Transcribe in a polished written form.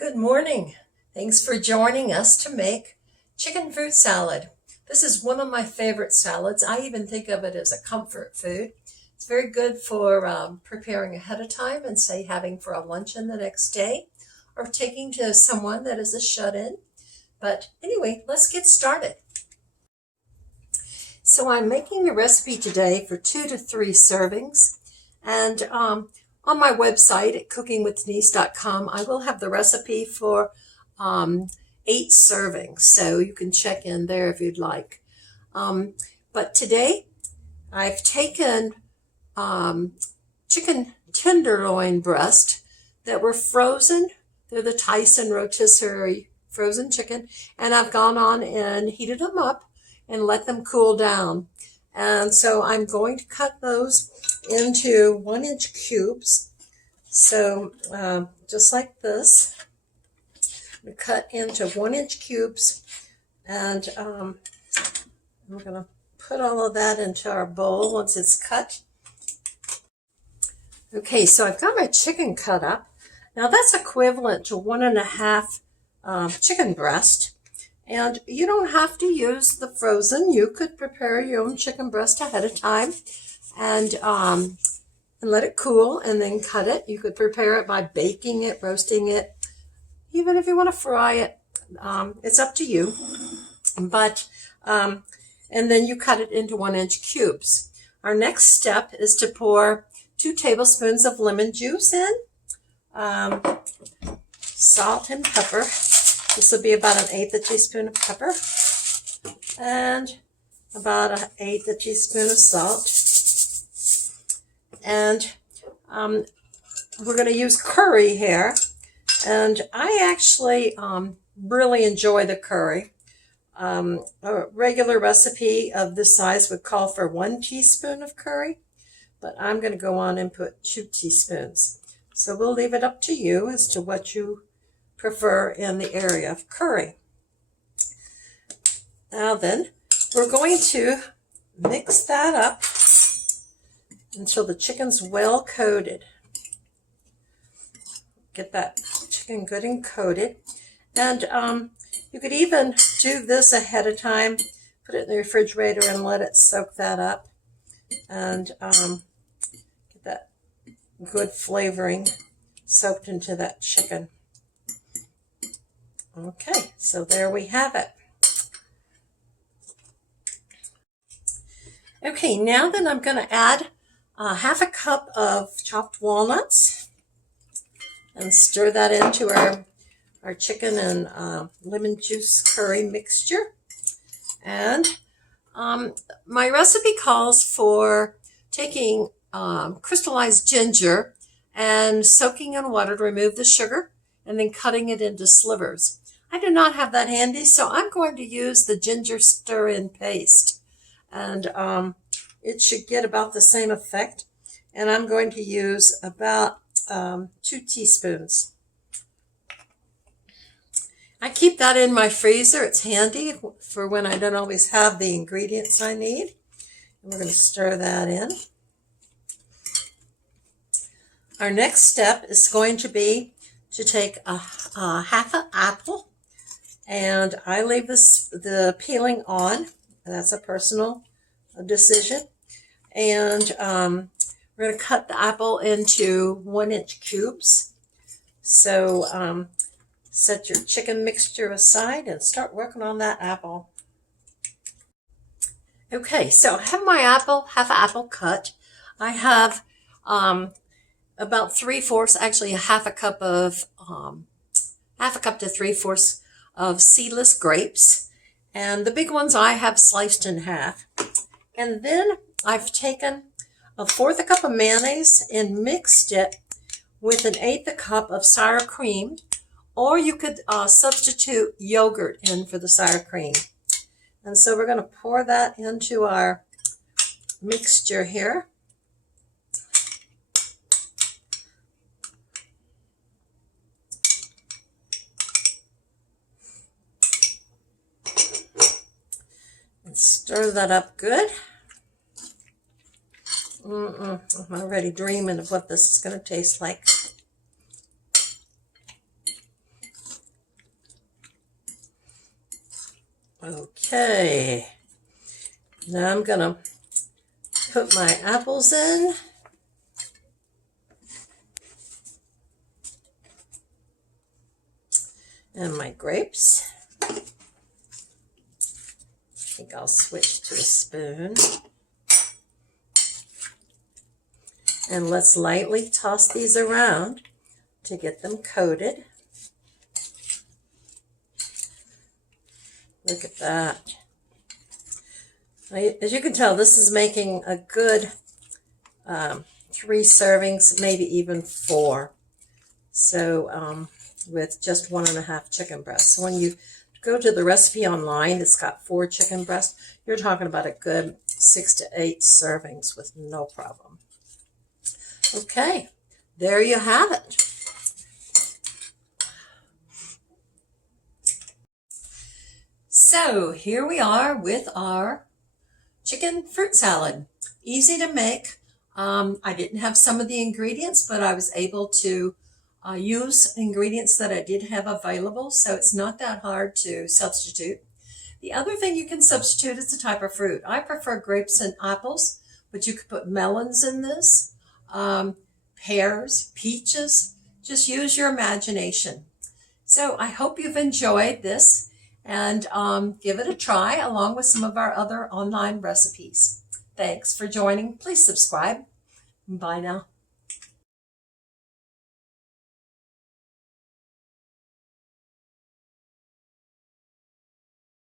Good morning. Thanks for joining us to make chicken fruit salad. This is one of my favorite salads. I even think of it as a comfort food. It's very good for preparing ahead of time and say having for a luncheon the next day or taking to someone that is a shut-in. But anyway, let's get started. So I'm making the recipe today for 2 to 3 servings, and on my website at cookingwithdenise.com, I will have the recipe for 8 servings, so you can check in there if you'd like. But today I've taken chicken tenderloin breast that were frozen. They're the Tyson rotisserie frozen chicken, and I've gone on and heated them up and let them cool down. And so I'm going to cut those into 1-inch cubes. So just like this, we cut into 1-inch cubes, and I'm going to put all of that into our bowl once it's cut. Okay, so I've got my chicken cut up. Now that's equivalent to 1.5 chicken breast. And you don't have to use the frozen. You could prepare your own chicken breast ahead of time and let it cool and then cut it. You could prepare it by baking it, roasting it, even if you want to fry it. It's up to you. But and then you cut it into 1-inch cubes. Our next step is to pour 2 tablespoons of lemon juice in, salt and pepper. This will be about 1/8 teaspoon of pepper and about 1/8 teaspoon of salt. And we're going to use curry here. And I actually really enjoy the curry. A regular recipe of this size would call for 1 teaspoon of curry, but I'm going to go on and put 2 teaspoons. So we'll leave it up to you as to what you prefer in the area of curry. Now then, we're going to mix that up until the chicken's well coated. Get that chicken good and coated. And you could even do this ahead of time, put it in the refrigerator and let it soak that up, and get that good flavoring soaked into that chicken. Okay, so there we have it. Okay, now then I'm going to add 1/2 cup of chopped walnuts and stir that into our chicken and lemon juice curry mixture. And my recipe calls for taking crystallized ginger and soaking in water to remove the sugar and then cutting it into slivers. I do not have that handy, so I'm going to use the ginger stir-in paste. And it should get about the same effect. And I'm going to use about 2 teaspoons. I keep that in my freezer. It's handy for when I don't always have the ingredients I need. And we're going to stir that in. Our next step is going to be to take a 1/2 apple, and I leave the peeling on. That's a personal decision. And we're going to cut the apple into 1-inch cubes. So set your chicken mixture aside and start working on that apple. Okay, so I have my apple, 1/2 apple cut. I have about 3/4, actually 1/2 cup of 1/2 cup to 3/4 of seedless grapes, and the big ones I have sliced in half. And then I've taken 1/4 cup of mayonnaise and mixed it with 1/8 cup of sour cream, or you could substitute yogurt in for the sour cream. And so we're going to pour that into our mixture here. And stir that up good. I'm already dreaming of what this is going to taste like. Okay, now I'm gonna put my apples in. And my grapes. I think I'll switch to a spoon. And let's lightly toss these around to get them coated. Look at that. As you can tell, this is making a good 3 servings, maybe even 4. So with just 1.5 chicken breasts. So when you go to the recipe online, it's got 4 chicken breasts. You're talking about a good 6 to 8 servings with no problem. Okay, there you have it. So here we are with our chicken fruit salad. Easy to make. I didn't have some of the ingredients, but I was able to use ingredients that I did have available, so it's not that hard to substitute. The other thing you can substitute is the type of fruit. I prefer grapes and apples, but you could put melons in this, pears, peaches. Just use your imagination. So I hope you've enjoyed this, and give it a try along with some of our other online recipes. Thanks for joining. Please subscribe. Bye now.